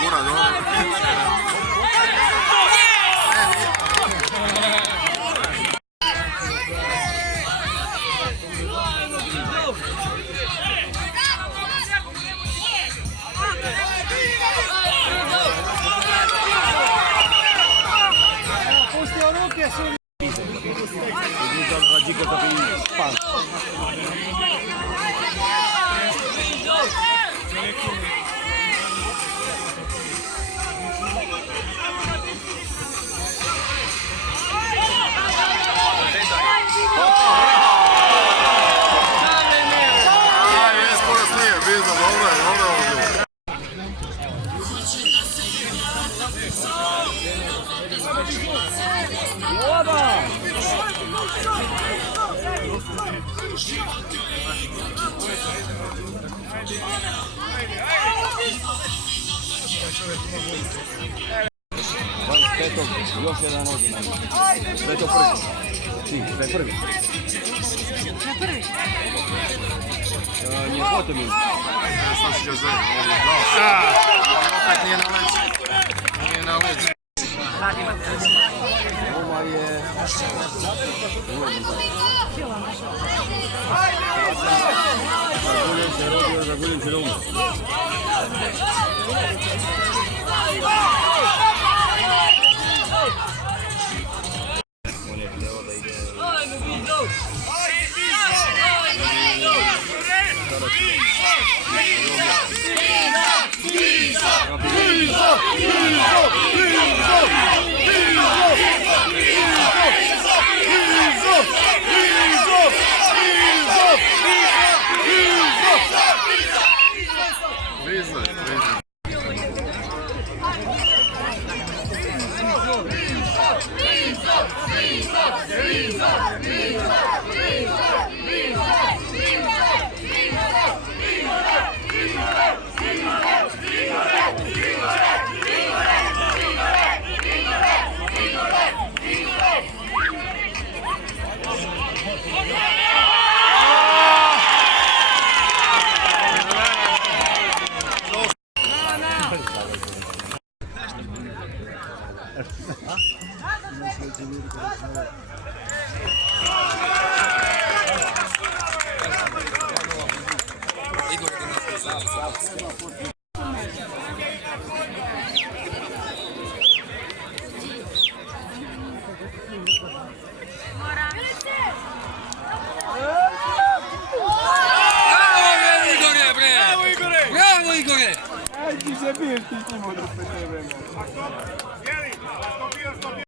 Góra, no. Petog, još jedan odmah. Petog prvi. Si, sve prvi. Na prvi? Nije potom im. Sad si ga zove. Opet nije na leđu. Nije na leđu. Ova je... Zaguljen se rodio, Zaguljen se rodio. Ti se biješ ti s njim od 5 vremena.